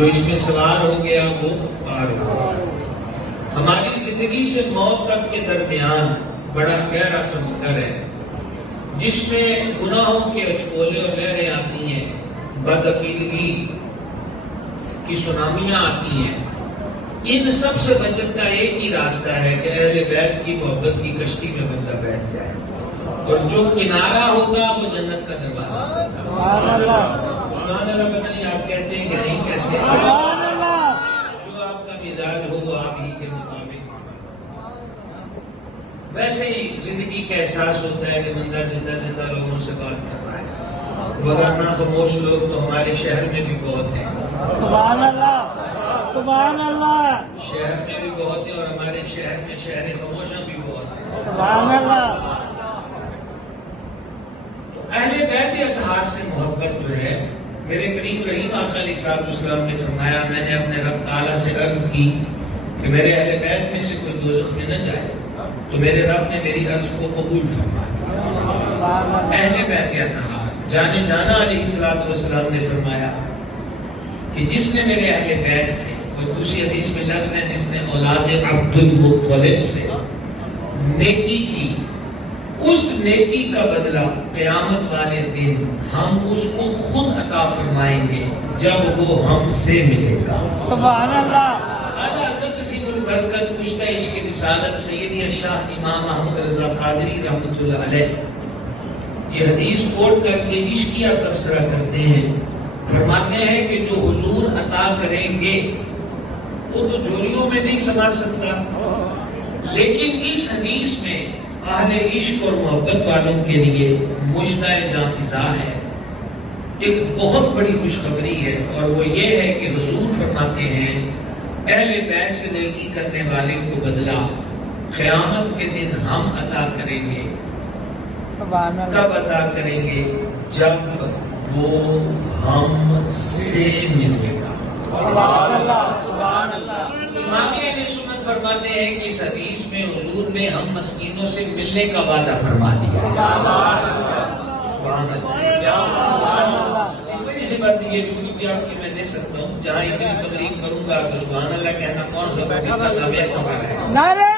جو اس میں سوار ہو گیا وہ پار ہو گیا۔ ہماری زندگی سے موت تک کے درمیان بڑا گہرا سمندر ہے جس میں گناہوں کے اچکولے اور لہریں آتی ہیں، بدعقیدگی کی سونامیاں آتی ہیں۔ ان سب سے بچت کا ایک ہی راستہ ہے کہ اہل بیت کی محبت کی کشتی میں بندہ بیٹھ جائے، اور جو کنارہ ہوگا وہ جنت کا دروازہ ہوگا۔ سبحان اللہ، پتہ نہیں آپ کہتے ہیں کہ نہیں کہتے ہیں، جو آپ کا مزاج ہو وہ آپ ہی کے مطابق۔ ویسے ہی زندگی کا احساس ہوتا ہے کہ بندہ زندہ زندہ لوگوں سے بات کر رہا ہے، وگرنہ خاموش لوگ تو ہمارے شہر میں بھی بہت ہیں۔ سبحان اللہ، سبحان اللہ، شہر میں بھی بہت ہیں، اور ہمارے شہر میں شہر خاموشاں بھی بہت ہیں۔ سبحان اللہ۔ اہل بیت اطہار سے محبت جو ہے، میرے کریم رحیم آقا علیہ الصلوۃ والسلام نے فرمایا، میں نے اپنے رب تعالیٰ سے عرض کی کہ میرے اہل بیت میں سے کوئی دوزخ میں نہ جائے، تو میرے رب نے میری عرض کو قبول فرمایا۔ اہل بیت اطہار جانے جانا علیہ الصلوۃ والسلام نے فرمایا کہ جس نے میرے اہل بیت سے، اور دوسری حدیث میں لفظ ہے جس نے اولاد عبد المطلب سے نیکی کی، اس نیکی کا بدلہ قیامت والے دن ہم اس کو خود عطا فرمائیں گے جب وہ ہم سے ملے گا۔ سبحان اللہ۔ اعلیٰ حضرت نصیب البرکت کشتہ عشق رسالت سیدی شاہ امام احمد رضا قادری رحمۃ اللہ علیہ یہ حدیث کوٹ کر کے عشقیہ تبصرہ کرتے ہیں، فرماتے ہیں کہ جو حضور عطا کریں گے وہ تو جھولیوں میں نہیں سما سکتا، لیکن اس حدیث میں اہل عشق اور محبت والوں کے لیے مژدہ جاں فضا ہے، ایک بہت بڑی خوشخبری ہے، اور وہ یہ ہے کہ حضور فرماتے ہیں اہل بیت سے نیکی کرنے والے کو بدلہ قیامت کے دن ہم عطا کریں گے۔ سبحان اللہ۔ کب عطا کریں گے؟ جب وہ ہم سے ملے گا۔ سبحان اللہ، سبحان اللہ۔ امام اہل سنت فرماتے ہیں کہ اس حدیث میں حضور نے ہم مسکینوں سے ملنے کا وعدہ فرما دیا۔ سبحان اللہ۔ کوئی ایسی بات نہیں ہے یوٹیوب کی آپ کی میں دے سکتا ہوں، جہاں اتنی تقریر کروں گا تو سبحان اللہ کہنا کون سا بہت ہمیں سفر ہے۔ نعرہ